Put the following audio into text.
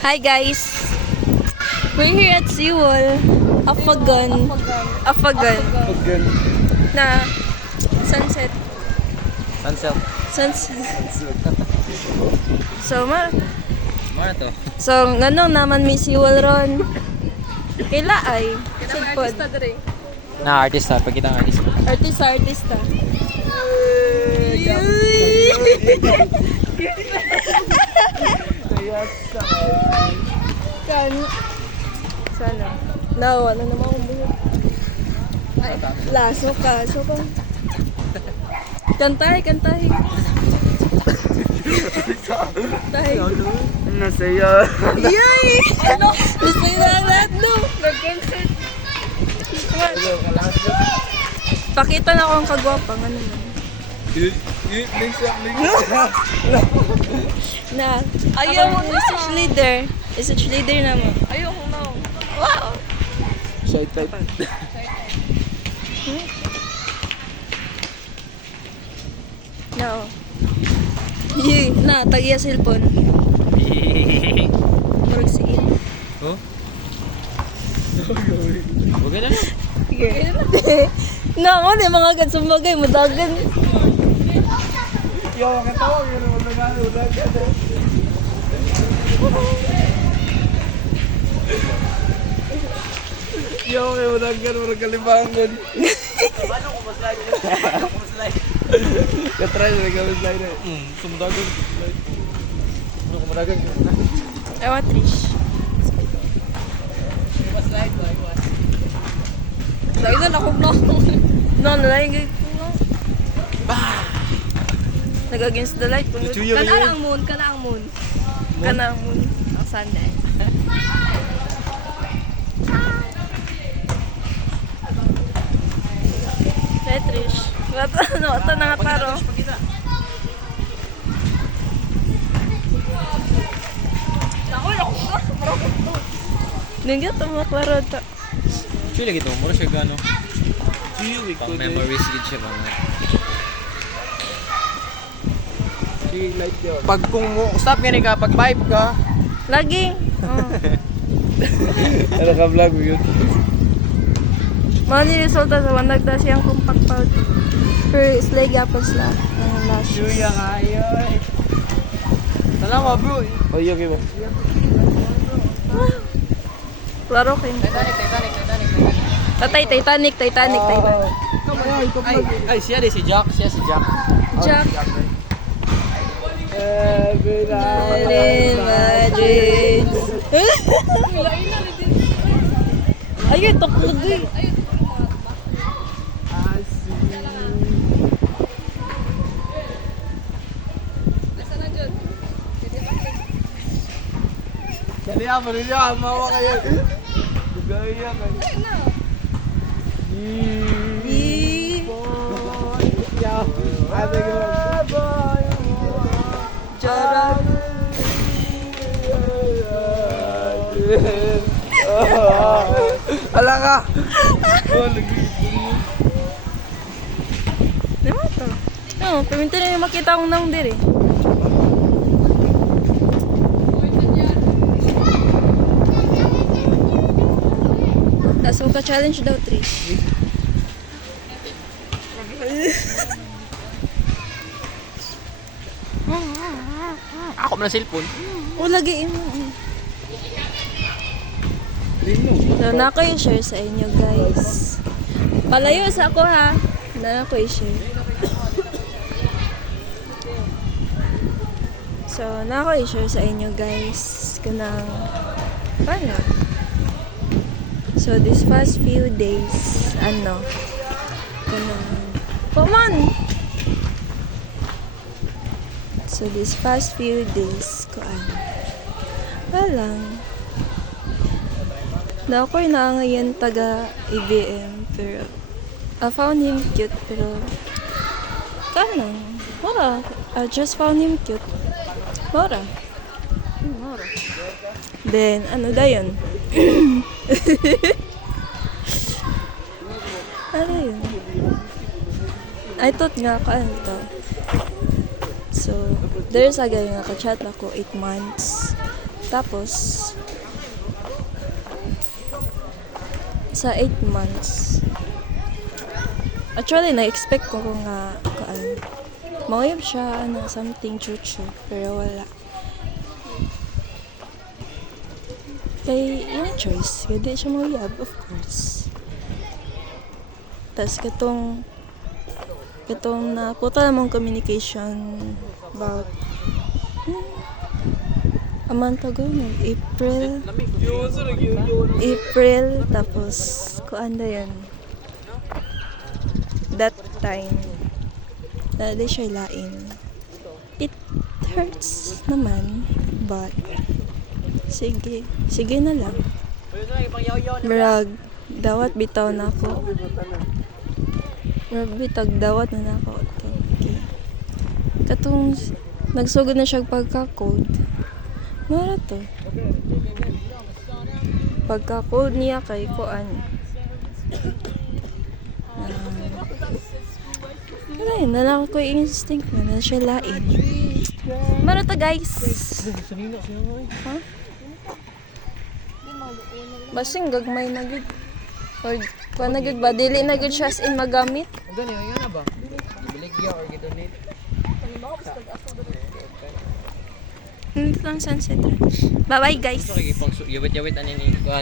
Hi guys! We're here at Seawall. Afagan. Afagan. Paggan. Na sunset. Sunset. Sunset. So, Mara to. so nganong naman may Seawall ron. Kaila ay. Sudpod. Na artist na. Pagkita ng artist. Artista. Kan. Sana. No, ano naman akong buhok. Ay, laso ka. So ka. Kantay. Kantay. Nasaya. Yay! Ano? Gusto yung lahat, no? Nag-concert. Pakita na ako ang kagwapang. Ano man. Na. Ayaw mo na. Message leader naman. Ayaw mo na. Wow! Shy type. No. Yee. Na, tagiya cellphone. Murag sige. Oh? Huwag na. Sige. Na, ano yung mga gansumagay, madagan. Yo, makatawag yun naman na gano'n. Yo, kayo madagan, murag kalibangan. Paano ko maslide? Katry na kami slide. Sumudagan. Ano ko madagan? Ewa, Trish. Maslide ba? Lagi na nakog na ako. No, nalagay ko nga. Nag-against the light. Kana ang moon. Kana ang moon. Ang Sunday. Hey, Trish. Ito na nga taro. Ninggat ang mga klaro ito. Actually, lagi ito. Mura siya gano. Pang memories gid siya mga. Pag kung stop gani ka, pag vibe ka. Lagi. Ano ka vlog mo yun? Mga niresulta sa wanagda siyang compact powder. Pero slay gapos lang. Ang lashes. Juya nga yun. Salamat bro. Oh, okay ba? Klaro kayo. Titanic. Ay, siya si Jack. Jack. Every In my dreams. Ayun, tuklog eh. Dali ako, mawa kayo. Gaya ka. Jarang. Ala ka. Diba ito? Oo, paminta na yung makita akong nang diri. Tapos magka-challenge daw, Trish. Ako na cellphone. O, lagi mo. So, na ako i-share sa inyo, guys. Palayo sa ako, ha? Na ako i-share. So, na ako i-share sa inyo, guys. Kanang, paano? So, this past few days, kanang, paman! So, this past few days, walang, na ako'y na ngayon taga IBM, pero, I found him cute, pero, wala, I just found him cute. Mora. Then, ano da yun? Ano yun? I thought nga ka to. So, there's a guy nga ka-chat ako 8 months. Tapos, sa 8 months, actually, na-expect ko nga, mauyab siya, something chuchu, pero wala. Kaya, yun choice. Kaya di siya mauyab, of course. Tapos, katong naputa namang communication about a month ago, no? April, tapos, kuanda yun. That time, di siya lain. It hurts naman, but, sige na lang. Brag, dawat bitaw na ako. Bitag dawat na ako. Okay. Katong, nagsugod na siya pagka-cold. Mara to. Pagka-cold niya kay kuan. Wala yun, nalang ko yung instinct na siya lain. Mara to guys. Ha? Basing gagmay na gud. Or kuan na gud ba? Dili na gud siya as in magamit. Gani, ayan na ba? Biligya or gidonate? Ito ang sunset. Bye-bye guys. Gusto kay pang yawit-yawit ani ni kuan.